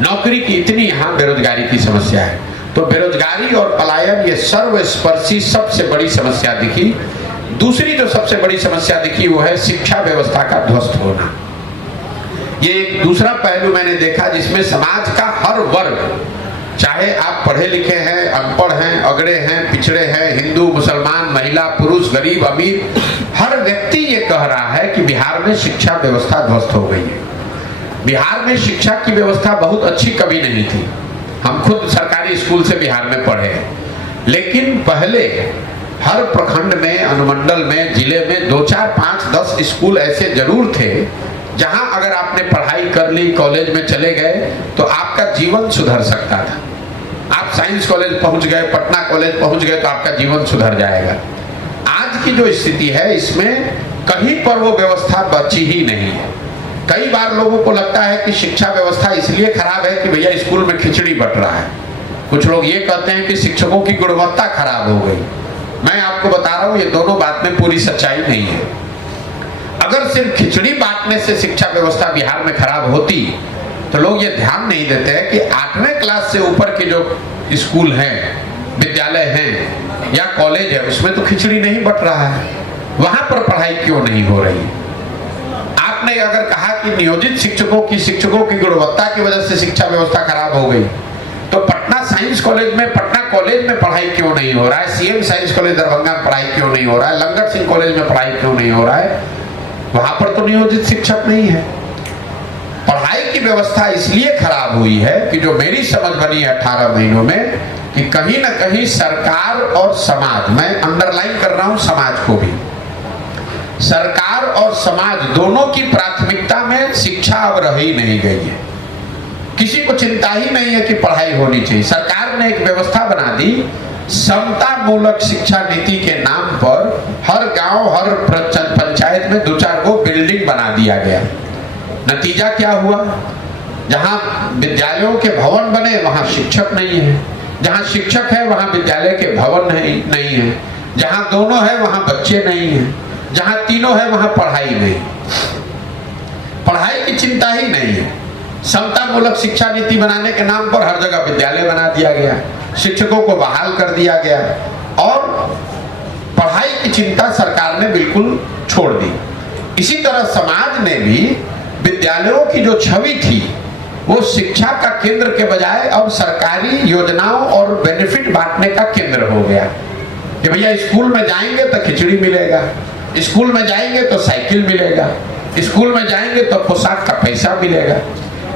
नौकरी की इतनी यहाँ बेरोजगारी की समस्या है। तो बेरोजगारी और पलायन ये सर्वस्पर्शी सबसे बड़ी समस्या दिखी। दूसरी जो सबसे बड़ी समस्या दिखी वो है शिक्षा व्यवस्था का ध्वस्त होना। ये एक दूसरा पहलू मैंने देखा जिसमें समाज का हर वर्ग, चाहे आप पढ़े लिखे हैं, अनपढ़ हैं, अगड़े हैं, पिछड़े हैं, हिंदू, मुसलमान, महिला, पुरुष, गरीब, अमीर, हर व्यक्ति ये कह रहा है कि बिहार में शिक्षा व्यवस्था ध्वस्त हो गई है। बिहार में शिक्षा की व्यवस्था बहुत अच्छी कभी नहीं थी। हम खुद सरकारी स्कूल से बिहार में पढ़े हैं, लेकिन पहले हर प्रखंड में, अनुमंडल में, जिले में 2, 4, 5, 10 स्कूल ऐसे जरूर थे जहां अगर आपने पढ़ाई कर ली, कॉलेज में चले गए तो आपका जीवन सुधर सकता था। आप साइंस कॉलेज पहुंच गए, पटना कॉलेज पहुंच गए तो आपका जीवन सुधर जाएगा। आज की जो स्थिति है इसमें कहीं पर वो व्यवस्था बची ही नहीं है। कई बार लोगों को लगता है कि शिक्षा व्यवस्था इसलिए खराब है कि भैया स्कूल में खिचड़ी बट रहा है। कुछ लोग ये कहते हैं कि शिक्षकों की गुणवत्ता खराब हो गई। मैं आपको बता रहा हूं ये दोनों बात में पूरी सच्चाई नहीं है। अगर सिर्फ खिचड़ी बांटने से शिक्षा व्यवस्था बिहार में खराब होती तो लोग ये ध्यान नहीं देते हैं कि 8वें क्लास से ऊपर के जो स्कूल हैं, विद्यालय हैं या कॉलेज है, उसमें तो खिचड़ी नहीं बट रहा है। वहां पर पढ़ाई क्यों नहीं हो रही? आपने अगर कहा कि नियोजित शिक्षकों की गुणवत्ता की वजह से शिक्षा व्यवस्था खराब हो गई, तो पटना साइंस कॉलेज में, पटना कॉलेज में पढ़ाई क्यों नहीं हो रहा है? सीएम साइंस कॉलेज दरभंगा में पढ़ाई क्यों नहीं हो रहा है? लंगर सिंह कॉलेज में पढ़ाई क्यों नहीं हो रहा है? वहां पर तो नियोजित शिक्षक नहीं है। पढ़ाई की व्यवस्था इसलिए खराब हुई है कि जो मेरी समझ बनी है 18 महीनों में, कि कहीं ना कहीं सरकार और समाज, मैं अंडरलाइन कर रहा हूं समाज को भी, सरकार और समाज दोनों की प्राथमिकता में शिक्षा अब रही नहीं गई है। किसी को चिंता ही नहीं है कि पढ़ाई होनी चाहिए। सरकार ने एक व्यवस्था बना दी, समता मूलक शिक्षा नीति के नाम पर हर गांव, हर पंचायत में 2-4 गो बिल्डिंग बना दिया गया। नतीजा क्या हुआ? जहां विद्यालयों के भवन बने वहां शिक्षक नहीं है, जहां शिक्षक है वहां विद्यालय के भवन नहीं है, जहां दोनों है वहां बच्चे नहीं है, जहां तीनों है वहां पढ़ाई नहीं। पढ़ाई की चिंता ही नहीं है। समता मूलक शिक्षा नीति बनाने के नाम पर हर जगह विद्यालय बना दिया गया, शिक्षकों को बहाल कर दिया गया और पढ़ाई की चिंता सरकार ने बिल्कुल छोड़ दी। इसी तरह समाज ने भी विद्यालयों की जो छवि थी वो शिक्षा का केंद्र के बजाय अब सरकारी योजनाओं और बेनिफिट बांटने का केंद्र हो गया कि भैया स्कूल में जाएंगे तो खिचड़ी मिलेगा, स्कूल में जाएंगे तो साइकिल मिलेगा, स्कूल में जाएंगे तो पोशाक का पैसा मिलेगा,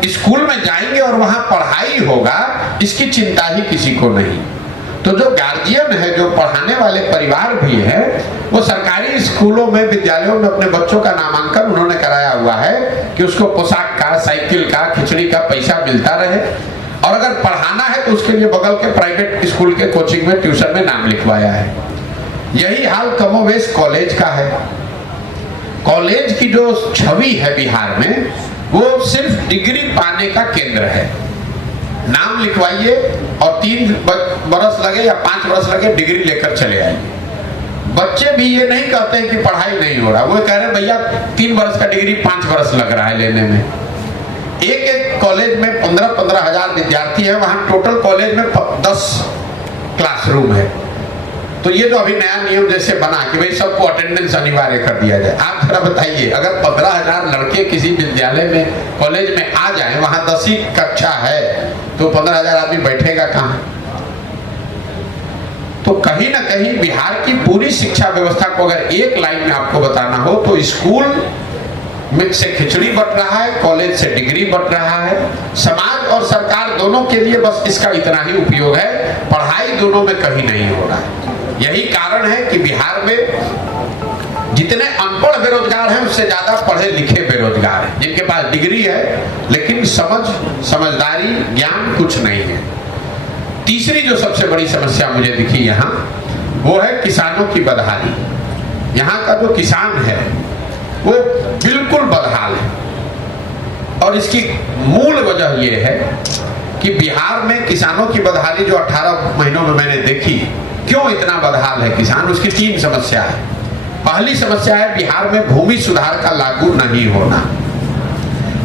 स्कूल में जाएंगे और वहां पढ़ाई होगा, इसकी चिंता ही किसी को नहीं। तो जो गार्जियन है, जो पढ़ाने वाले परिवार भी है, वो सरकारी स्कूलों में, विद्यालयों में अपने बच्चों का नामांकन उन्होंने कराया हुआ है कि उसको पोशाक का, साइकिल का, खिचड़ी का पैसा मिलता रहे। और अगर पढ़ाना है तो उसके लिए बगल के प्राइवेट स्कूल के कोचिंग में, ट्यूशन में नाम लिखवाया है। यही हाल कमोवेश कॉलेज का है। कॉलेज की जो छवि है बिहार में, वो सिर्फ डिग्री पाने का केंद्र है। नाम लिखवाइए और 3 बरस लगे या 5 बरस लगे, डिग्री लेकर चले आइए। बच्चे भी ये नहीं कहते हैं कि पढ़ाई नहीं हो रहा, वो कह रहे हैं भैया 3 बरस का डिग्री 5 बरस लग रहा है लेने में। एक कॉलेज में 15-15 हजार विद्यार्थी है, वहां टोटल कॉलेज में 10 क्लासरूम है। तो ये जो अभी नया नियम जैसे बना कि भाई सबको अटेंडेंस अनिवार्य कर दिया जाए, आप जरा बताइए, अगर 15,000 लड़के किसी विद्यालय में, कॉलेज में आ जाए, वहां 10वीं कक्षा है, तो 15,000 आदमी बैठेगा कहां? तो कहीं ना कहीं बिहार की पूरी शिक्षा व्यवस्था को अगर एक लाइन में आपको बताना हो तो स्कूल में से खिचड़ी बट रहा है, कॉलेज से डिग्री बट रहा है। समाज और सरकार दोनों के लिए बस इसका इतना ही उपयोग है, पढ़ाई दोनों में कहीं नहीं हो रहा है। यही कारण है कि बिहार में जितने अनपढ़ बेरोजगार हैं उससे ज्यादा पढ़े लिखे बेरोजगार हैं, जिनके पास डिग्री है लेकिन समझदारी, ज्ञान कुछ नहीं है। तीसरी जो सबसे बड़ी समस्या मुझे दिखी यहाँ, वो है किसानों की बदहाली। यहाँ का जो किसान है वो बिल्कुल बदहाल है और इसकी मूल वजह यह है कि बिहार में किसानों की बदहाली जो 18 महीनों में मैंने देखी, क्यों इतना बदहाल है किसान, उसकी 3 समस्या है। पहली समस्या है बिहार में भूमि सुधार का लागू नहीं होना।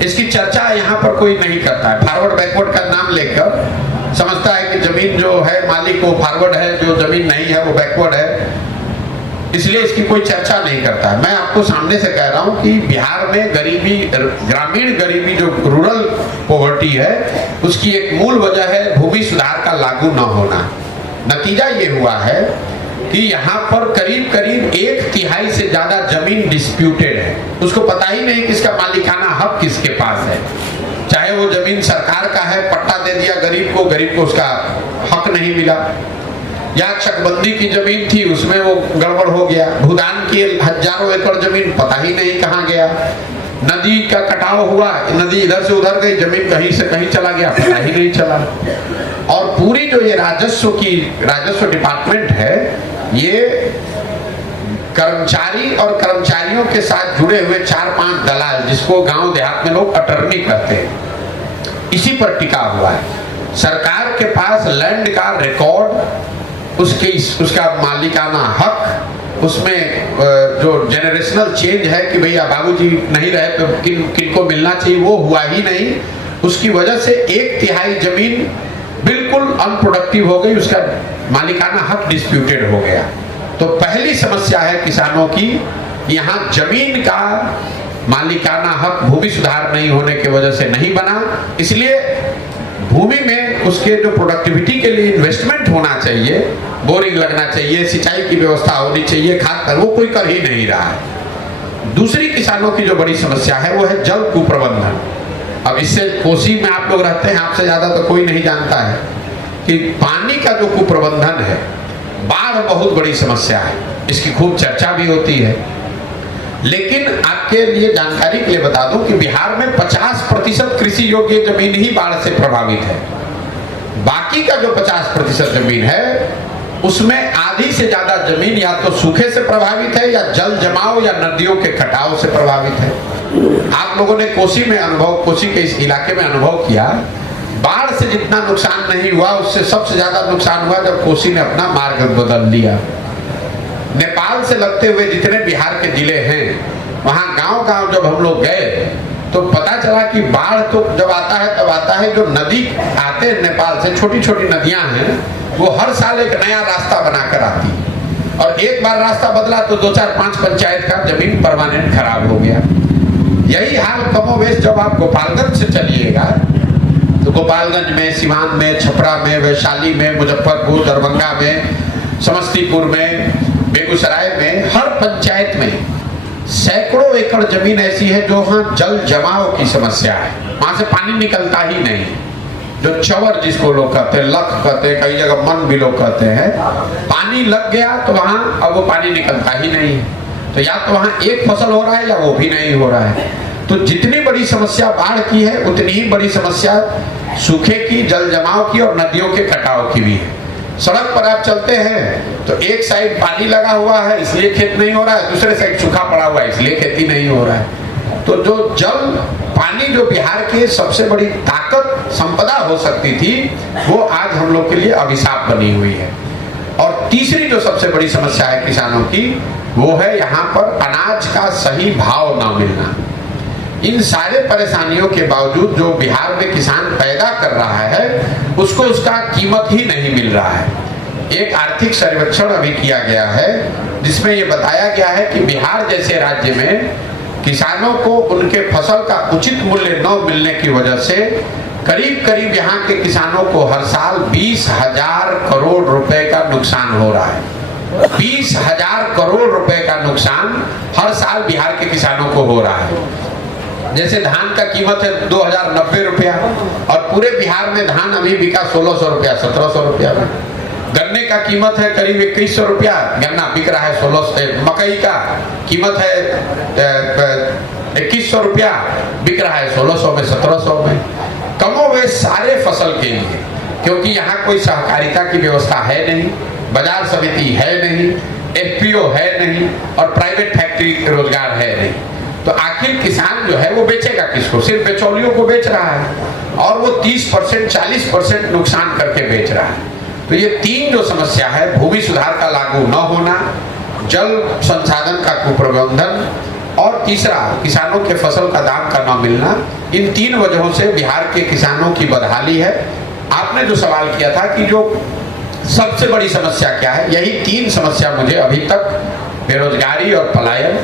इसकी चर्चा यहाँ पर कोई नहीं करता है। फॉरवर्ड बैकवर्ड का नाम लेकर समझता है कि जमीन जो है मालिक वो फॉरवर्ड है, जो जमीन नहीं है वो बैकवर्ड है, इसलिए इसकी कोई चर्चा नहीं करता है। मैं आपको सामने से कह रहा हूं कि बिहार में गरीबी, ग्रामीण गरीबी जो रूरल पॉवर्टी है, उसकी एक मूल वजह है भूमि सुधार का लागू न होना। नतीजा ये हुआ है कि यहाँ पर करीब करीब 1/3 से ज्यादा जमीन डिस्प्यूटेड है, उसको पता ही नहीं कि इसका मालिकाना हक किसके पास है। चाहे वो जमीन सरकार का है, पट्टा दे दिया गरीब को उसका हक नहीं मिला, या चकबंदी की जमीन थी उसमें वो गड़बड़ हो गया, भूदान की हजारों एकड़ जमीन पता ही नहीं कहाँ गया, नदी का कटाव हुआ, नदी इधर से उधर गई, जमीन कहीं से कहीं चला गया, पता ही नहीं चला। और पूरी जो ये राजस्व डिपार्टमेंट है, ये कर्मचारी और कर्मचारियों के साथ जुड़े हुए 4-5 दलाल, जिसको गांव देहात में लोग अटर्नी कहते हैं, इसी पर टिका हुआ है। सरकार के पास लैंड का रिकॉर्ड, उसका मालिकाना हक, उसमें जो जेनरेशनल चेंज है कि भैया बाबूजी नहीं रहे तो किनको मिलना चाहिए, वो हुआ ही नहीं। उसकी वजह से 1/3 जमीन बिल्कुल अनप्रोडक्टिव हो गई, उसका मालिकाना हक डिस्प्यूटेड हो गया। तो पहली समस्या है किसानों की, यहाँ जमीन का मालिकाना हक भूमि सुधार नहीं होने की वजह से नहीं बना, इसलिए भूमि में उसके जो प्रोडक्टिविटी के लिए इन्वेस्टमेंट होना चाहिए, बोरिंग लगना चाहिए, सिंचाई की व्यवस्था होनी चाहिए, खाद पर, वो कोई कर ही नहीं रहा है। दूसरी किसानों की जो बड़ी समस्या है वो है जल कुप्रबंधन। अब इससे कोसी में आप लोग रहते हैं, आपसे ज्यादा तो कोई नहीं जानता है कि पानी का जो कुप्रबंधन है, बाढ़ बहुत बड़ी समस्या है, इसकी खूब चर्चा भी होती है। लेकिन आपके लिए जानकारी के लिए बता दूं कि बिहार में 50% कृषि योग्य जमीन ही बाढ़ से प्रभावित है। बाकी का जो 50% जमीन है, उसमें आधी से ज्यादा जमीन या तो सूखे से प्रभावित है, या जल जमाव या नदियों के कटाव से प्रभावित है। आप लोगों ने कोसी के इस इलाके में अनुभव किया, बाढ़ से जितना नुकसान नहीं हुआ, उससे सबसे ज्यादा नुकसान हुआ जब कोसी ने अपना मार्ग बदल लिया। नेपाल से लगते हुए जितने बिहार के जिले हैं, वहां गांव-गांव जब हम लोग गए तो पता चला कि बाढ़ तो जब आता है तब आता है, जो नदी आते हैं नेपाल से, छोटी छोटी नदियां हैं, वो हर साल एक नया रास्ता बनाकर आती, और एक बार रास्ता बदला तो 2-4-5 पंचायत का जमीन परमानेंट खराब हो गया। यही हाल कमोवेश जब आप गोपालगंज से चलिएगा, तो गोपालगंज में, सिवान में, छपरा में, वैशाली में, मुजफ्फरपुर, दरभंगा में, समस्तीपुर में, बेगूसराय में, हर पंचायत में सैकड़ों एकड़ जमीन ऐसी है जो वहां जल जमाव की समस्या है, वहां से पानी निकलता ही नहीं। जो चवर जिसको लोग कहते हैं, लख कहते हैं, कई जगह मन भी लोग कहते हैं, पानी लग गया तो वहां अब वो पानी निकलता ही नहीं है। तो या तो वहां एक फसल हो रहा है या वो भी नहीं हो रहा है। तो जितनी बड़ी समस्या बाढ़ की है, उतनी ही बड़ी समस्या सूखे की, जल जमाव की और नदियों के कटाव की भी है। सड़क पर आप चलते हैं तो एक साइड पानी लगा हुआ है इसलिए खेत नहीं हो रहा है, दूसरे साइड सूखा पड़ा हुआ है इसलिए खेती नहीं हो रहा है। तो जो जल पानी जो बिहार की सबसे बड़ी ताकत संपदा हो सकती थी, वो आज हम लोग के लिए अभिशाप बनी हुई है। और तीसरी जो सबसे बड़ी समस्या है किसानों की, वो है यहाँ पर अनाज का सही भाव ना मिलना। इन सारे परेशानियों के बावजूद जो बिहार में किसान पैदा कर रहा है, उसको उसका कीमत ही नहीं मिल रहा है। एक आर्थिक सर्वेक्षण अभी किया गया है जिसमें ये बताया गया है कि बिहार जैसे राज्य में किसानों को उनके फसल का उचित मूल्य न मिलने की वजह से करीब करीब यहाँ के किसानों को हर साल 20,000 करोड़ रुपए का नुकसान हो रहा है। 20,000 करोड़ रुपए का नुकसान हर साल बिहार के किसानों को हो रहा है। जैसे धान का कीमत है 2090 रुपया, और पूरे बिहार में धान अभी बिका 1600 रुपया, 1700 रुपया में। गन्ने का कीमत है करीब 2100 रुपया, गन्ना बिक रहा है 1600। मकई का कीमत है 2100 रुपया, बिक रहा है 1600 में, 1700 में। कमोवेश सारे फसल के लिए, क्योंकि यहाँ कोई सहकारिता की व्यवस्था है नहीं, बाजार समिति है नहीं, एफपीओ है नहीं, और प्राइवेट फैक्ट्री रोजगार है नहीं। तो आखिर किसान जो है वो बेचेगा किसको? सिर्फ बिचौलियों को बेच रहा है, और वो 30% 40% नुकसान करके बेच रहा है। तो ये तीन जो समस्या है, भूमि सुधार का लागू न होना, जल संसाधन का कुप्रबंधन और तीसरा किसानों के फसल का दाम का न मिलना। इन 3 वजहों से बिहार के किसानों की बदहाली है। आपने जो सवाल किया था कि जो सबसे बड़ी समस्या क्या है, यही 3 समस्या मुझे अभी तक, बेरोजगारी और पलायन,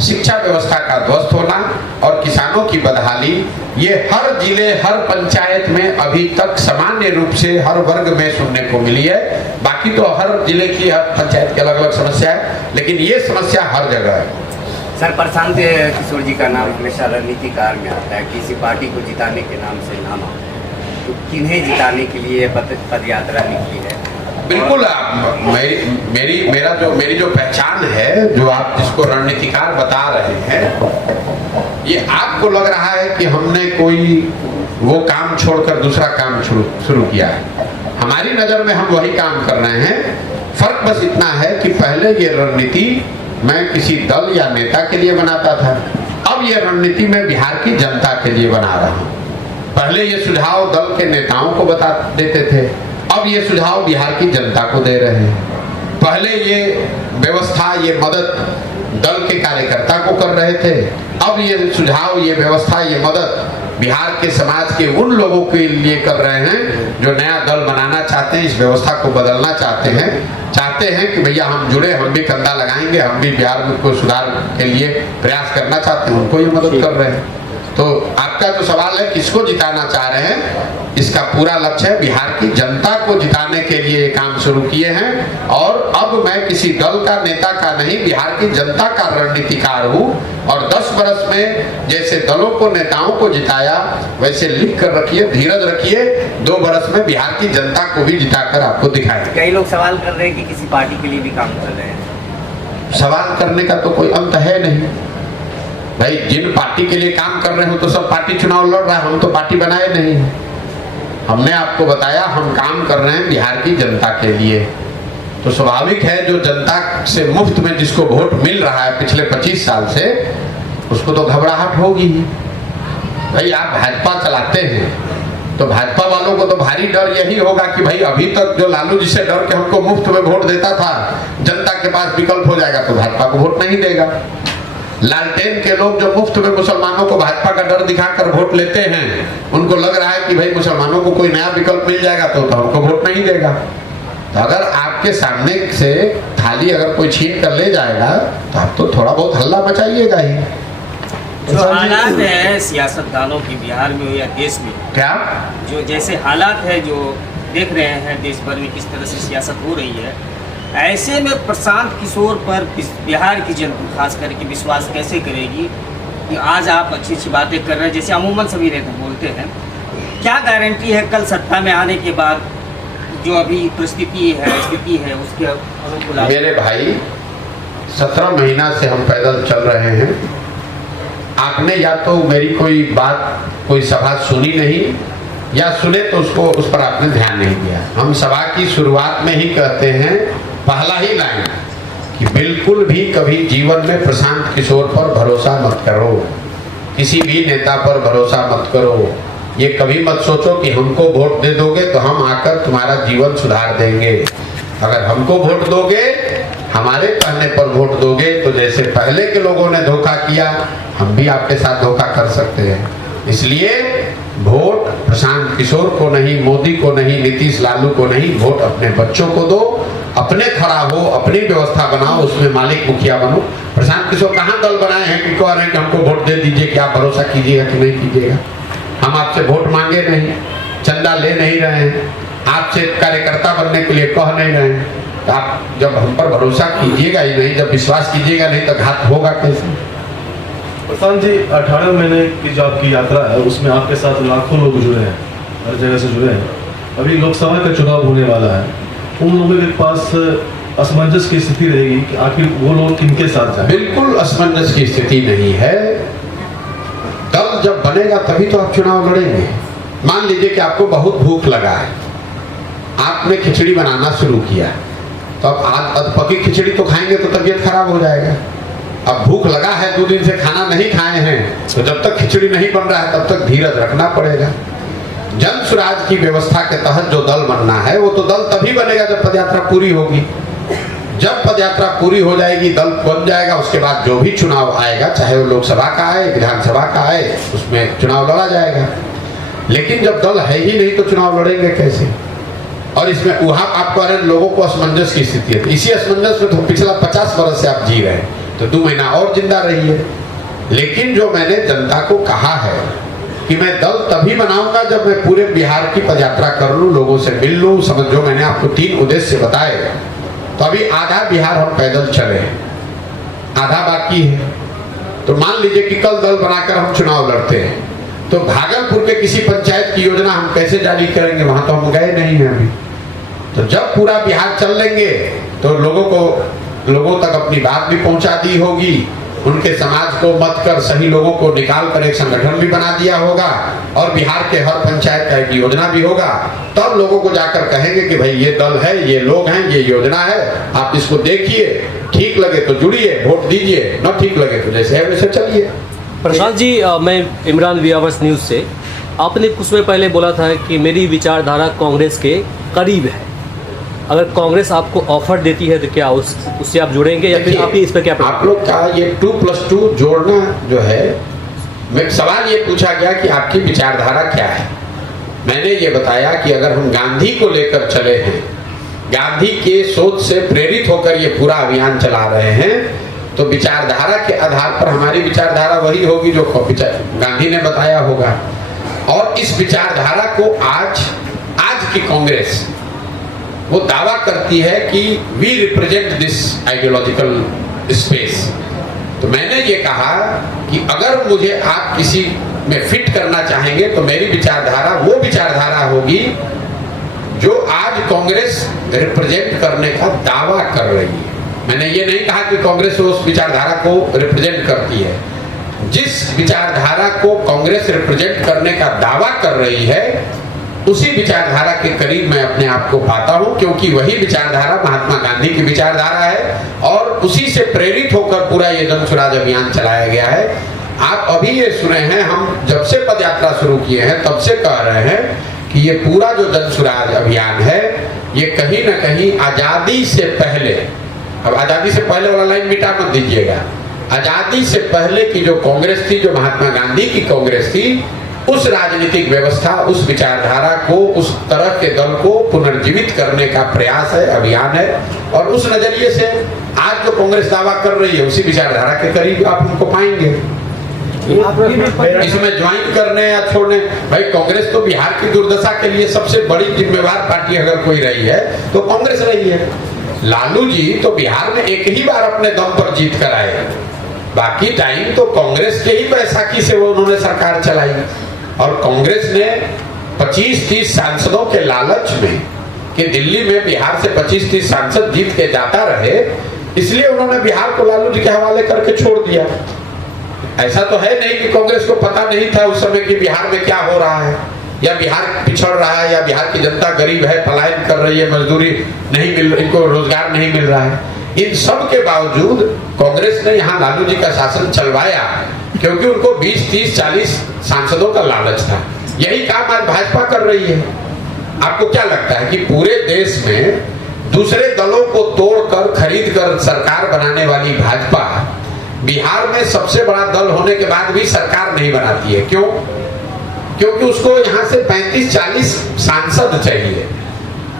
शिक्षा व्यवस्था का ध्वस्त होना और किसानों की बदहाली, ये हर जिले हर पंचायत में अभी तक सामान्य रूप से हर वर्ग में सुनने को मिली है। बाकी तो हर जिले की हर पंचायत की अलग अलग समस्या है, लेकिन ये समस्या हर जगह है। सर, प्रशांत किशोर जी का नाम हमेशा रणनीतिकार में आता है, किसी पार्टी को जिताने के नाम से नाम आता है, तो किन्हें जिताने के लिए पद यात्रा निकली है? बिल्कुल, मेरी जो पहचान है, जो आप जिसको रणनीतिकार बता रहे हैं, ये आपको लग रहा है कि हमने कोई वो काम छोड़कर दूसरा काम शुरू किया है। हमारी नजर में हम वही काम कर रहे हैं। फर्क बस इतना है कि पहले ये रणनीति मैं किसी दल या नेता के लिए बनाता था, अब ये रणनीति मैं बिहार की जनता के लिए बना रहा हूँ। पहले ये सुझाव दल के नेताओं को बता देते थे, अब ये सुझाव बिहार की जनता को दे रहे हैं। पहले ये व्यवस्था, ये मदद दल के कार्यकर्ता को कर रहे थे, अब ये सुझाव, ये व्यवस्था, ये मदद बिहार के समाज के उन लोगों के लिए कर रहे हैं जो नया दल बनाना चाहते हैं, इस व्यवस्था को बदलना चाहते हैं कि भैया हम जुड़े, हम भी कंधा लगाएंगे, हम भी बिहार को सुधार के लिए प्रयास करना चाहते हैं, उनको ये मदद कर रहे हैं। तो आपका जो सवाल है किसको जिताना चाह रहे हैं, इसका पूरा लक्ष्य है बिहार की जनता को जिताने के लिए ये काम शुरू किए हैं। और अब मैं किसी दल का, नेता का नहीं, बिहार की जनता का रणनीतिकार हूँ। और 10 बरस में जैसे दलों को, नेताओं को जिताया, वैसे लिख कर रखिए, धीरज रखिए, 2 बरस में बिहार की जनता को भी जिताकर आपको दिखाएंगे। कई लोग सवाल कर रहे हैं कि किसी पार्टी के लिए भी काम कर रहे हैं। सवाल करने का तो कोई अंत है नहीं भाई। जिन पार्टी के लिए काम कर रहे हो तो सब पार्टी चुनाव लड़ रहा है, हम तो पार्टी बनाए नहीं। हमने आपको बताया हम काम कर रहे हैं बिहार की जनता के लिए। तो स्वाभाविक है जो जनता से मुफ्त में जिसको वोट मिल रहा है पिछले 25 साल से, उसको तो घबराहट होगी ही। भाई आप भाजपा चलाते हैं तो भाजपा वालों को तो भारी डर यही होगा कि भाई अभी तक जो लालू जी से डर के हमको मुफ्त में वोट देता था, जनता के पास विकल्प हो जाएगा तो भाजपा को वोट नहीं देगा। लालटेन के लोग जो मुफ्त में मुसलमानों को भाजपा का डर दिखाकर वोट लेते हैं, उनको लग रहा है कि भाई मुसलमानों को कोई नया विकल्प मिल जाएगा तो हमको वोट नहीं देगा। तो अगर आपके सामने से थाली अगर कोई छीन कर ले जाएगा तो आप तो थोड़ा बहुत हल्ला मचाइएगा ही। जो हालात है सियासतदानों की बिहार में या देश में, क्या जो जैसे हालात है जो देख रहे हैं देश भर में किस तरह से सियासत हो रही है, ऐसे में प्रशांत किशोर पर बिहार की जनता खास करके विश्वास कैसे करेगी कि आज आप अच्छी अच्छी बातें कर रहे हैं जैसे अमूमन सभी रहते बोलते हैं? क्या गारंटी है कल सत्ता में आने के बाद जो अभी परिस्थिति है, स्थिति है, उसके अनुकूल? मेरे भाई 17 महीना से हम पैदल चल रहे हैं। आपने या तो मेरी कोई बात, कोई सभा सुनी नहीं, या सुने तो उस पर आपने ध्यान नहीं दिया। हम सभा की शुरुआत में ही कहते हैं, पहला ही लाइन, कि बिल्कुल भी कभी जीवन में प्रशांत किशोर पर भरोसा मत करो, किसी भी नेता पर भरोसा मत करो। ये कभी मत सोचो कि हमको वोट दे दोगे तो हम आकर तुम्हारा जीवन सुधार देंगे। अगर हमको वोट दोगे, हमारे कहने पर वोट दोगे, तो जैसे पहले के लोगों ने धोखा किया, हम भी आपके साथ धोखा कर सकते हैं। इसलिए वोट प्रशांत किशोर को नहीं, मोदी को नहीं, नीतीश लालू को नहीं, वोट अपने बच्चों को दो, अपने खड़ा हो, अपनी व्यवस्था बनाओ, उसमें मालिक मुखिया बनो। प्रशांत किशोर कहाँ दल बनाए हैं कि कह रहे हैं कि हमको वोट दे दीजिए, क्या भरोसा कीजिएगा कि नहीं कीजिएगा? हम आपसे वोट मांगे नहीं, चंदा ले नहीं रहे हैं, आपसे कार्यकर्ता बनने के लिए कह नहीं रहे हैं। तो आप जब हम पर भरोसा कीजिएगा ही नहीं, जब विश्वास कीजिएगा नहीं, तो घात होगा कैसे? प्रशांत जी, 18 महीने की जो आपकी यात्रा है उसमें आपके साथ लाखों लोग जुड़े हैं, हर जगह से जुड़े हैं। अभी लोकसभा का चुनाव होने वाला है, उन लोगों के पास असमंजस की स्थिति रहेगी कि आखिर वो लोग किनके साथ जाएं? बिल्कुल असमंजस की स्थिति नहीं है। दल जब बनेगा तभी तो आप चुनाव लड़ेंगे। मान लीजिए कि आपको बहुत भूख लगा है, आपने खिचड़ी बनाना शुरू किया, तो अब अध पकी खिचड़ी तो खाएंगे तो तबीयत खराब हो जाएगा। अब भूख लगा है, 2 दिन से खाना नहीं खाए हैं, तो जब तक खिचड़ी नहीं बन रहा है तब तक धीरज रखना पड़ेगा। जन स्वराज की व्यवस्था के तहत जो दल बनना है वो तो दल तभी बनेगा जब पदयात्रा पूरी होगी। जब पद यात्रा पूरी हो जाएगी, दल बन जाएगा, उसके बाद जो भी चुनाव आएगा, चाहे वो लोकसभा का आए, विधानसभा का आए, उसमें चुनाव लड़ा जाएगा। लेकिन जब दल है ही नहीं तो चुनाव लड़ेंगे कैसे? और इसमें वहां आप कह रहे हैं लोगों को असमंजस की स्थिति है। इसी असमंजस में तो पिछला 50 वर्ष से आप जी रहे हैं, तो 2 महीना और जिंदा रहिए। लेकिन जो मैंने जनता को कहा है कि मैं दल तभी बनाऊंगा जब मैं पूरे बिहार की पदयात्रा कर लूं, लोगों से मिल लूं, समझो मैंने आपको 3 उद्देश्य बताए। तो अभी आधा बिहार हम पैदल चले हैं, आधा बाकी है। तो मान लीजिए कि कल दल बनाकर हम चुनाव लड़ते हैं, तो भागलपुर के किसी पंचायत की योजना हम कैसे जारी करेंगे? वहां तो हम गए नहीं हैं अभी। तो जब पूरा बिहार चल लेंगे तो लोगों तक अपनी बात भी पहुंचा दी होगी, उनके समाज को मत कर सही लोगों को निकाल कर एक संगठन भी बना दिया होगा, और बिहार के हर पंचायत का एक योजना भी होगा। तब लोगों को जाकर कहेंगे कि भाई ये दल है, ये लोग हैं, ये योजना है, आप इसको देखिए, ठीक लगे तो जुड़िए, वोट दीजिए, न ठीक लगे तो जैसे है वैसे चलिए। प्रशांत जी, मैं इमरान व्यावर्स न्यूज़ से। आपने कुछ समय पहले बोला था कि मेरी विचारधारा कांग्रेस के करीब है। अगर कांग्रेस आपको ऑफर देती है तो क्या उससे आप जुड़ेंगे, या फिर आप इस पर क्या? आप लोग का ये 2+2 जोड़ना जो है, मैं सवाल ये पूछा गया कि आपकी विचारधारा क्या है। मैंने ये बताया कि अगर हम गांधी को लेकर चले हैं, गांधी के सोच से प्रेरित होकर ये पूरा अभियान चला रहे हैं, तो विचारधारा के आधार पर हमारी विचारधारा वही होगी जो गांधी ने बताया होगा। और इस विचारधारा को आज की कांग्रेस वो दावा करती है कि we represent this ideological space. तो मैंने ये कहा कि अगर मुझे आप किसी में फिट करना चाहेंगे तो मेरी विचारधारा वो विचारधारा होगी जो आज कांग्रेस रिप्रेजेंट करने का दावा कर रही है। मैंने ये नहीं कहा कि कांग्रेस उस विचारधारा को रिप्रेजेंट करती है। जिस विचारधारा को कांग्रेस रिप्रेजेंट करने का दावा कर रही है, उसी विचारधारा के करीब मैं अपने आप को पाता हूं, क्योंकि वही विचारधारा महात्मा गांधी की विचारधारा है और उसी से प्रेरित होकर पूरा ये जन स्वराज अभियान चलाया गया है। आप अभी ये सुने हैं, हम जब से पदयात्रा शुरू किए हैं तब से कह रहे हैं कि ये पूरा जो जन स्वराज अभियान है, ये कहीं ना कहीं आजादी से पहले, अब आजादी से पहले वाला लाइन मिटा मत दीजिएगा, आजादी से पहले की जो कांग्रेस थी, जो महात्मा गांधी की कांग्रेस थी, उस राजनीतिक व्यवस्था, उस विचारधारा को, उस तरह के दल को पुनर्जीवित करने का प्रयास है, अभियान है। और उस नजरिए से आज जो कांग्रेस दावा कर रही है, उसी विचारधारा के करीब आप उनको पाएंगे। इसमें ज्वाइन करने या छोड़ने, भाई कांग्रेस तो बिहार की दुर्दशा के लिए सबसे बड़ी जिम्मेवार पार्टी अगर कोई रही है तो कांग्रेस रही है। लालू जी तो बिहार में एक ही बार अपने दम पर जीत कर आए, बाकी टाइम तो कांग्रेस के ही बैसाखी से वो उन्होंने सरकार चलाई। और कांग्रेस ने 25-30 सांसदों के लालच में कि दिल्ली में बिहार से 25-30 सांसद जीत के जाता रहे, इसलिए उन्होंने बिहार को लालू जी के हवाले करके छोड़ दिया। ऐसा तो है नहीं कि कांग्रेस को पता नहीं था उस समय कि बिहार में क्या हो रहा है, या बिहार पिछड़ रहा है, या बिहार की जनता गरीब है, पलायन कर रही है, मजदूरी नहीं मिल, इनको रोजगार नहीं मिल रहा है। इन सब के बावजूद कांग्रेस ने यहाँ लालू जी का शासन चलवाया, क्योंकि उनको 20-30-40 सांसदों का लालच था। यही काम आज भाजपा कर रही है। आपको क्या लगता है कि पूरे देश में दूसरे दलों को तोड़कर खरीद कर सरकार बनाने वाली भाजपा बिहार में सबसे बड़ा दल होने के बाद भी सरकार नहीं बनाती है? क्यों? क्योंकि उसको यहाँ से 35-40 सांसद चाहिए,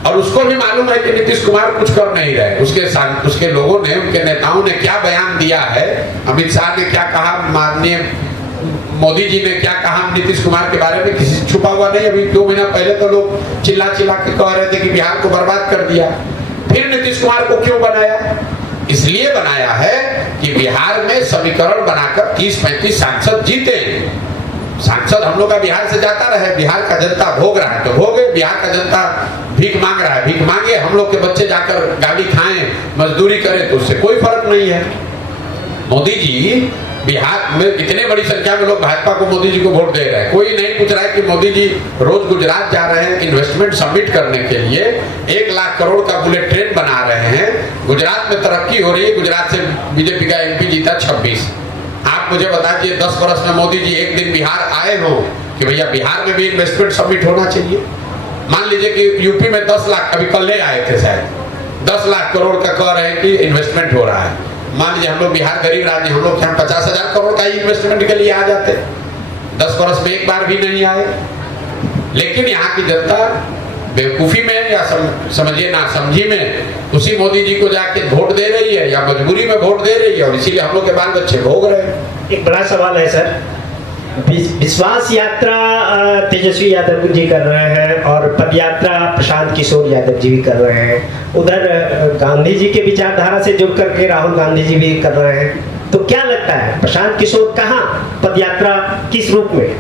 और उसको भी मालूम है कि नीतीश कुमार कुछ कर नहीं रहे। उसके लोगों ने, उनके नेताओं ने क्या बयान दिया है, अमित शाह ने क्या कहा, माननीय मोदी जी ने क्या कहा नीतीश कुमार के बारे में, किसी से छुपा हुआ नहीं। अभी 2 महीना पहले तो लोग चिल्ला के कह रहे थे कि बिहार को बर्बाद कर दिया। फिर नीतीश कुमार को क्यों बनाया? इसलिए बनाया है कि बिहार में समीकरण बनाकर 30-35 सांसद जीते। सांसद हम लोग का बिहार से जाता रहे, बिहार का जनता भोग रहा है तो भोगे, बिहार का जनता भीख मांग रहा है, भीख मांगे, हम लोग के बच्चे जाकर गाली खाएं, मजदूरी करें, तो उससे कोई फर्क नहीं है। मोदी जी, बिहार में इतने बड़ी संख्या में लोग भाजपा को, मोदी जी को वोट दे रहे हैं। कोई नहीं पूछ रहा है कि मोदी जी रोज गुजरात जा रहे हैं इन्वेस्टमेंट सबमिट करने के लिए, 1 लाख करोड़ का बुलेट ट्रेन बना रहे हैं, गुजरात में तरक्की हो रही है, गुजरात से बीजेपी का MP जीता 26। आप मुझे बता दीजिए 10 वर्ष में मोदी जी एक दिन बिहार आए हो कि भैया बिहार में भी इन्वेस्टमेंट सबमिट होना चाहिए? मान लीजिए कि यूपी में 10 लाख, अभी कल आए थे शायद, 10 लाख करोड़ का कह रहे हैं कि इन्वेस्टमेंट हो रहा है। मान लीजिए हम लोग बिहार गरीब राज्य, हम लोग 50,000 करोड़ का ही इन्वेस्टमेंट के लिए आ जाते, 10 वर्ष में एक बार भी नहीं आए। लेकिन यहाँ की जनता बेवकूफी में या समझिए ना समझी में उसी मोदी जी को जाके वोट दे रही है या मजबूरी में वोट दे रही है, और इसीलिए हम लोग के बाल बच्चे भोग रहे हैं। एक बड़ा सवाल है सर, विश्वास यात्रा तेजस्वी यादव जी कर रहे हैं और पद यात्रा प्रशांत किशोर यादव जी भी कर रहे हैं। उधर गांधी जी के विचारधारा से जुड़ करके राहुल गांधी जी भी कर रहे हैं। तो क्या लगता है प्रशांत किशोर कहाँ पद यात्रा किस रूप में?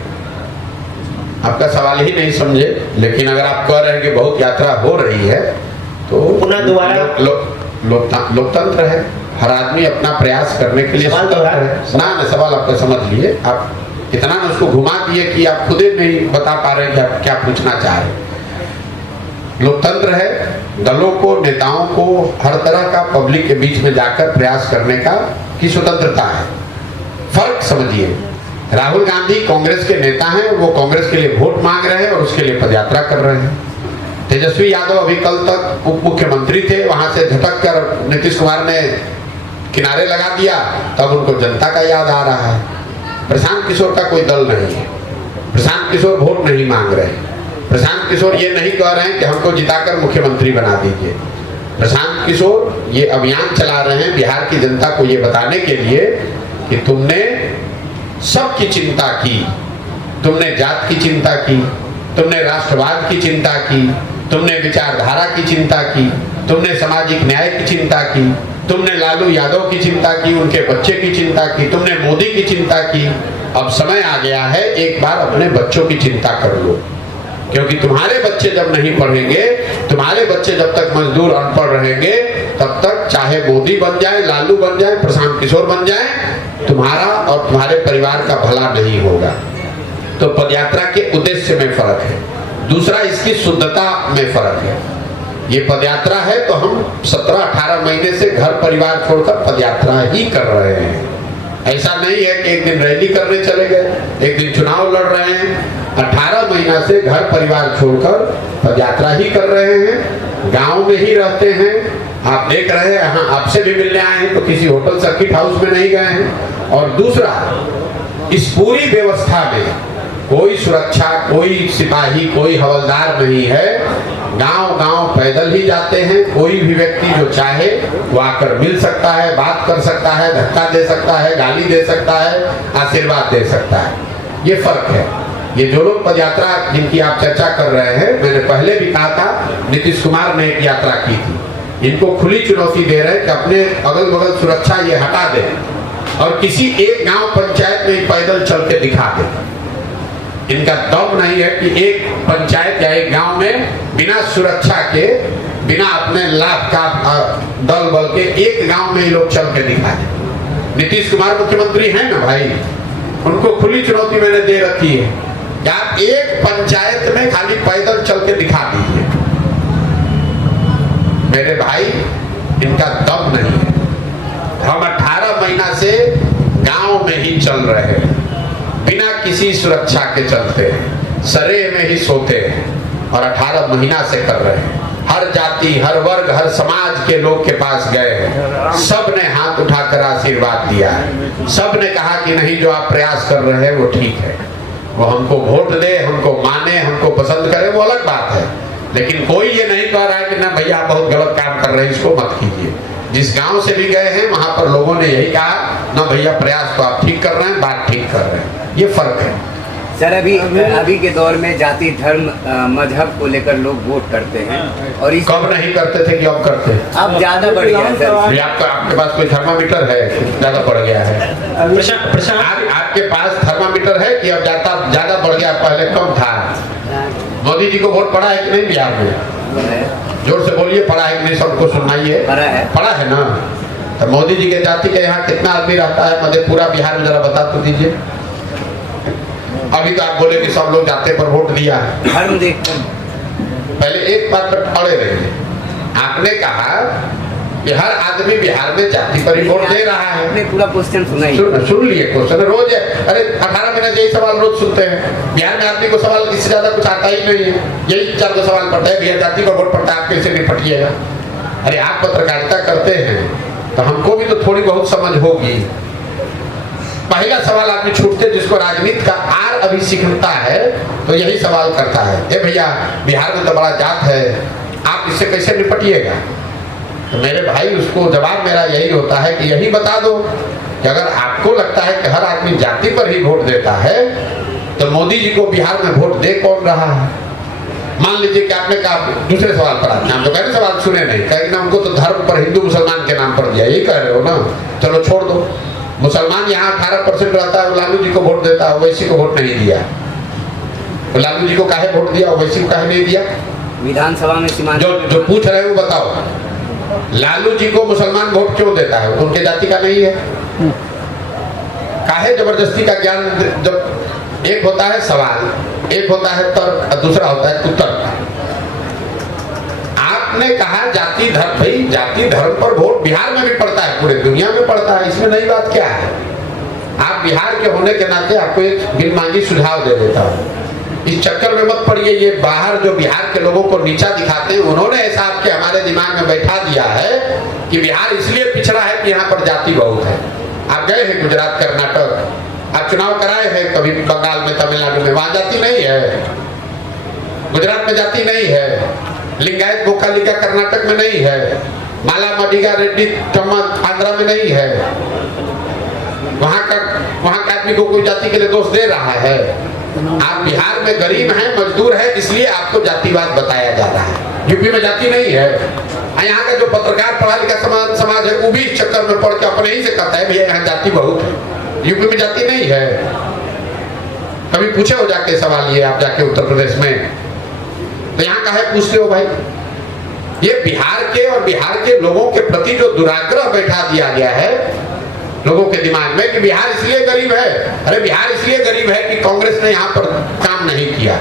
आपका सवाल ही नहीं समझे, लेकिन अगर आप कह रहे हैं कि बहुत यात्रा हो रही है तो पुनः दोबारा लोकतंत्र है, हर आदमी अपना प्रयास करने के लिए स्वतंत्र है। ना सवाल आपका समझ लिए, आप इतना न उसको घुमा दिए कि आप खुद ही नहीं बता पा रहे कि आप क्या पूछना चाह रहे। लोकतंत्र है, दलों को नेताओं को हर तरह का पब्लिक के बीच में जाकर प्रयास करने का की स्वतंत्रता है। फर्क समझिए, राहुल गांधी कांग्रेस के नेता हैं, वो कांग्रेस के लिए वोट मांग रहे हैं और उसके लिए पदयात्रा कर रहे हैं। तेजस्वी यादव अभी कल तक उप मुख्यमंत्री थे, वहां से झटक कर नीतीश कुमार ने किनारे लगा दिया, तब उनको जनता का याद आ रहा है। प्रशांत किशोर का कोई दल नहीं है, प्रशांत किशोर वोट नहीं मांग रहे, प्रशांत किशोर ये नहीं कह रहे हैं कि हमको जिताकर मुख्यमंत्री बना दीजिए। प्रशांत किशोर ये अभियान चला रहे हैं बिहार की जनता को ये बताने के लिए कि तुमने सबकी चिंता की, तुमने जात की चिंता की, तुमने राष्ट्रवाद की चिंता की, तुमने विचारधारा की चिंता की, तुमने सामाजिक न्याय की चिंता की, तुमने लालू यादव की चिंता की, उनके बच्चे की चिंता की, तुमने मोदी की चिंता की। अब समय आ गया है एक बार अपने बच्चों की चिंता कर लो, क्योंकि तुम्हारे बच्चे जब नहीं पढ़ेंगे, तुम्हारे बच्चे जब तक मजदूर अनपढ़ रहेंगे, तब तक चाहे मोदी बन जाए, लालू बन जाए, प्रशांत किशोर बन जाए, तुम्हारा और तुम्हारे परिवार का भला नहीं होगा। तो पदयात्रा के उद्देश्य में फर्क है। दूसरा, इसकी शुद्धता में फर्क है। ये पदयात्रा है तो हम 17-18 महीने से घर परिवार छोड़कर पदयात्रा ही कर रहे हैं। ऐसा नहीं है कि एक दिन रैली करने चले गए, एक दिन चुनाव लड़ रहे हैं। 18 महीना से घर परिवार छोड़कर पदयात्रा ही कर रहे हैं, गांव में ही रहते हैं। आप देख रहे हैं, यहाँ आपसे भी मिलने आए हैं तो किसी होटल सर्किट हाउस में नहीं गए हैं। और दूसरा, इस पूरी व्यवस्था में कोई सुरक्षा, कोई सिपाही, कोई हवलदार नहीं है। गांव-गांव पैदल ही जाते हैं। कोई भी व्यक्ति जो चाहे वो आकर मिल सकता है, बात कर सकता है, धक्का दे सकता है, गाली दे सकता है, आशीर्वाद दे सकता है। ये फर्क है। ये जो लोग पदयात्रा जिनकी आप चर्चा कर रहे हैं, मैंने पहले भी कहा था, नीतीश कुमार ने एक यात्रा की थी। इनको खुली चुनौती दे रहे हैं कि अपने अगल बगल सुरक्षा ये हटा दें और किसी एक गांव पंचायत में पैदल चल के दिखा दें। इनका दम नहीं है कि एक पंचायत या एक गांव में बिना सुरक्षा के, बिना अपने लाभ का दल बल के एक गांव में लोग चल के दिखा दें। नीतीश कुमार मुख्यमंत्री हैं ना भाई, उनको खुली चुनौती मैंने दे रखी है कि आप एक पंचायत में खाली पैदल चल के दिखा दीजिए। मेरे भाई, इनका दम नहीं है। हम 18 महीना से गांव में ही चल रहे हैं, बिना किसी सुरक्षा के चलते हैं, सरे में ही सोते हैं और 18 महीना से कर रहे हैं। हर जाति, हर वर्ग, हर समाज के लोग के पास गए हैं, सब ने हाथ उठाकर आशीर्वाद दिया है। सब ने कहा कि नहीं, जो आप प्रयास कर रहे हैं वो ठीक है। वो हमको वोट दे, हमको माने, हमको पसंद करे, वो अलग बात है। लेकिन कोई ये नहीं कह रहा है कि ना भैया आप बहुत गलत काम कर रहे हैं, इसको मत कीजिए। जिस गांव से भी गए हैं वहां पर लोगों ने यही कहा, ना भैया प्रयास तो आप ठीक कर रहे हैं, बात ठीक कर रहे हैं। ये फर्क है सर। अभी के दौर में जाति, धर्म, मजहब को लेकर लोग वोट करते हैं और इस कब नहीं करते थे कि अब करते हैं? अब ज्यादा बढ़ गया है सर। आपके पास कोई थर्मामीटर है? ज्यादा बढ़ गया है? आपके पास थर्मामीटर है कि अब ज्यादा बढ़ गया, पहले कम था? मोदी जी को वोट पड़ा है कि नहीं बिहार में? जोर से बोलिए, पड़ा है कि नहीं? सबको सुनाइए। पड़ा है ना? तो मोदी जी के जाति के यहाँ कितना आदमी रहता है मधेपुरा बिहार में, जरा बता तो दीजिए। अभी तो आप बोले कि सब लोग जाते पर वोट दिया है। धर्म देखकर पहले एक बात पर अड़े रहिए। आपने कहा कि हर आदमी बिहार में जाति पर ही वोट दे रहा है। आपने पूरा क्वेश्चन सुना ही। सुन लिए क्वेश्चन, रोज है। अरे 18 महीने यही सवाल रोज सुनते हैं। बिहार में आदमी को सवाल इससे ज्यादा कुछ आता ही नहीं है। यही 4 सवाल पड़ता है, बिहार जाति पर वोट पड़ता है, आप कैसे निपटिएगा? अरे आप पत्रकारिता करते हैं तो हमको भी तो थोड़ी बहुत समझ होगी। पहला सवाल आदमी छूटते जिसको राजनीति का आर अभी सीखता है तो यही सवाल करता है, ए भैया बिहार में तो बड़ा जात है, आप इससे कैसे निपटिएगा? तो मेरे भाई उसको जवाब मेरा यही होता है कि यही बता दो कि अगर आपको लगता है कि हर आदमी जाति पर ही वोट देता है तो मोदी जी को बिहार में वोट दे कौन रहा है? मान लीजिए कि आपने कहा, दूसरे सवाल पर आते हैं, हम तो कहते सवाल सुने नहीं, कहेंगे ना उनको तो धर्म पर हिंदू मुसलमान के नाम पर दिया, यही कह रहे हो ना, चलो छोड़ दो। मुसलमान यहाँ 18% रहता है, वो लालू जी को वोट देता है, ओवैसी को वोट नहीं दिया। वो लालू जी को काहे वोट दिया, ओवैसी को काहे नहीं दिया? विधानसभा में सीमांचल जो पूछ रहे हो बताओ, लालू जी को मुसलमान वोट क्यों देता है? उनके जाति का नहीं है। काहे जबरदस्ती का ज्ञान? जब एक होता है सवाल, एक होता है तर्क, दूसरा होता है कुतर्क। आपने कहा जाति धर्म, भाई जाति धर्म पर वोट बिहार में भी पड़ता है, पूरे दुनिया में पड़ता है, इसमें नई बात क्या है? आप बिहार के होने के नाते आपको एक बिनमांगी सुझाव दे देता हूँ, इस चक्कर में मत पड़िए। ये बाहर जो बिहार के लोगों को नीचा दिखाते हैं, उन्होंने ऐसा आपके हमारे दिमाग में बैठा दिया है कि बिहार इसलिए पिछड़ा है कि यहाँ पर जाति बहुत है। आप गए हैं गुजरात, कर्नाटक, आप चुनाव कराए हैं कभी बंगाल में, तमिलनाडु में, वहां जाति नहीं है। गुजरात में जाति नहीं है, लिंगायत बोकालिका कर्नाटक में नहीं है, माला मडिगा रेड्डी टम्मा आंध्रा में नहीं है। वहां का आदमी को कोई जाति के लिए दोष दे रहा है? आप बिहार में गरीब हैं, मजदूर हैं, इसलिए आपको जातिवाद बताया जा रहा है। यूपी में जाति नहीं है। यहाँ का जो पत्रकार पढ़ा लिखा समाज है वो भी इस चक्कर में पड़ के अपने ही से कहता है भैया यहाँ जाति बहुत है, यूपी में जाति नहीं है। कभी पूछे हो जाके सवाल ये, आप जाके उत्तर प्रदेश में, तो यहाँ का है पूछते हो भाई? ये बिहार के और बिहार के लोगों के प्रति जो दुराग्रह बैठा दिया गया है लोगों के दिमाग में कि बिहार इसलिए गरीब है। अरे बिहार इसलिए गरीब है कि कांग्रेस ने यहाँ पर काम नहीं किया।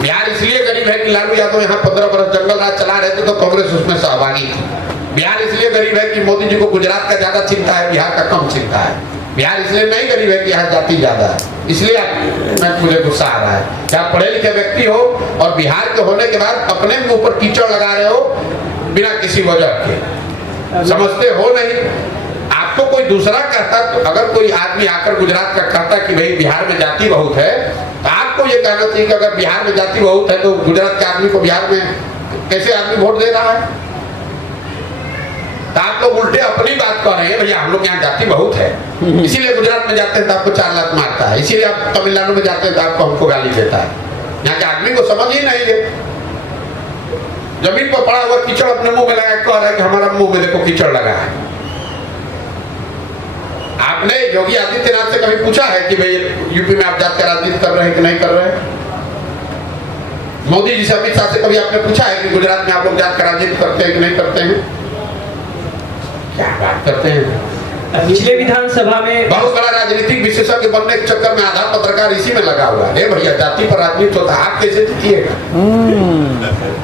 बिहार इसलिए गरीब है कि लालू यादव यहाँ 15 वर्ष जंगल राज चला रहे थे तो कांग्रेस उसमें सहभागी थी। बिहार इसलिए गरीब है कि मोदी जी को गुजरात का ज्यादा चिंता है, बिहार का कम चिंता है। बिहार इसलिए नहीं गरीब है कि यहाँ जाति ज्यादा है। इसलिए मुझे गुस्सा आ रहा है कि आप पढ़े लिखे व्यक्ति हो और बिहार के होने के बाद अपने मुंह पर कीचड़ लगा रहे हो बिना किसी वजह के। समझते हो नहीं? आपको कोई दूसरा कहता, तो अगर कोई आदमी आकर गुजरात का कहता कि भाई बिहार में जाति बहुत है, तो आपको ये कहना चाहिए कि अगर बिहार में जाति बहुत है तो गुजरात के आदमी को बिहार में कैसे आदमी वोट दे रहा है? तो आप लोग उल्टे अपनी बात कर रहे हैं, भैया हम लोग यहाँ जाति बहुत है इसीलिए गुजरात में जाते हैं तो आपको 4 लाख मारता है, इसीलिए आप तमिलनाडु में जाते हैं तो आपको हमको गाली देता है। यहाँ के आदमी को समझ ही नहीं है। जमीन पर पड़ा हुआ कीचड़ अपने मुंह में लगा कह रहा है कि हमारा मुंह में देखो कीचड़ लगा है। आपने योगी आदित्यनाथ से कभी पूछा है कि भाई यूपी में आप जात का राजनीति कर रहे हैं कि नहीं कर रहे हैं? मोदी जी से, अमित शाह से कभी आपने पूछा है कि गुजरात में आप लोग जात का राजनीति करते हैं कि नहीं करते हैं? क्या बात करते हैं? पिछले विधानसभा में बहुत बड़ा राजनीतिक विशेषज्ञ बनने के चक्कर में आधा पत्रकार इसी में लगा हुआ है। भैया जाति पर राजनीति होता है, आप कैसे जीतिएगा?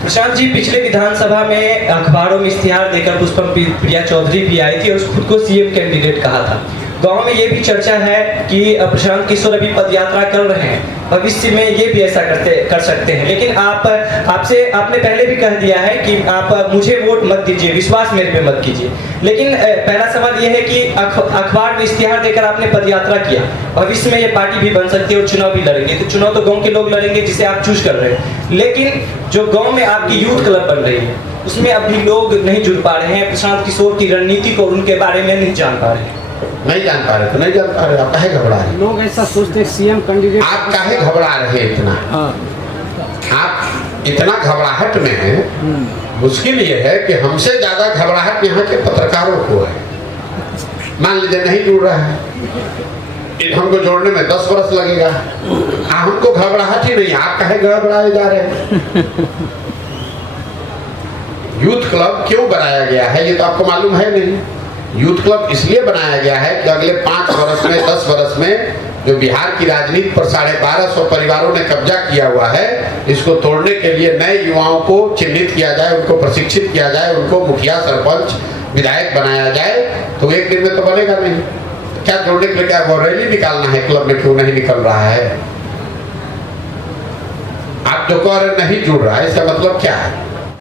प्रशांत जी, पिछले विधानसभा में अखबारों में इश्तिहार देकर पुष्पम प्रिया चौधरी भी आई थी और खुद को सीएम कैंडिडेट कहा था। गांव में ये भी चर्चा है कि प्रशांत किशोर अभी पदयात्रा कर रहे हैं, भविष्य में ये भी ऐसा कर सकते हैं, लेकिन आपने पहले भी कह दिया है कि आप मुझे वोट मत दीजिए, विश्वास मेरे पे मत कीजिए। लेकिन पहला सवाल ये है कि अखबार में इश्तिहार देकर आपने पदयात्रा किया, भविष्य में ये पार्टी भी बन सकती है और चुनाव भी लड़ेंगे, तो चुनाव तो गाँव के लोग लड़ेंगे जिसे आप चूज कर रहे हैं। लेकिन जो गाँव में आपकी यूथ क्लब बन रही है उसमें अभी लोग नहीं जुड़ पा रहे हैं, प्रशांत किशोर की रणनीति को उनके बारे में नहीं जान पा रहे हैं। नहीं जान पा रहे तो नहीं जान पा रहे, आप काहे घबरा रहे? लोग ऐसा सोचते हैं सीएम कैंडिडेट। आप काहे घबरा रहे इतना? आप इतना घबराहट में हैं, मुश्किल ये है कि हमसे ज्यादा घबराहट यहाँ के पत्रकारों को है। मान लीजिए नहीं जुड़ रहा है, हमको जोड़ने में 10 वर्ष लगेगा, हमको घबराहट ही नहीं, आप काहे घबराए जा रहे हैं? यूथ क्लब क्यों बनाया गया है ये तो आपको मालूम है नहीं। यूथ क्लब इसलिए बनाया गया है कि अगले 5 वर्ष में 10 वर्ष में जो बिहार की राजनीति पर 1250 परिवारों ने कब्जा किया हुआ है, इसको तोड़ने के लिए नए युवाओं को चिन्हित किया जाए, उनको प्रशिक्षित किया जाए, उनको मुखिया, सरपंच, विधायक बनाया जाए। तो एक दिन में तो बनेगा नहीं। क्या जोड़ने के लिए क्या वो रैली निकालना है? क्लब में क्यों नहीं निकल रहा है? आप जो कह रहे नहीं जुड़ रहा है, इसका मतलब क्या है?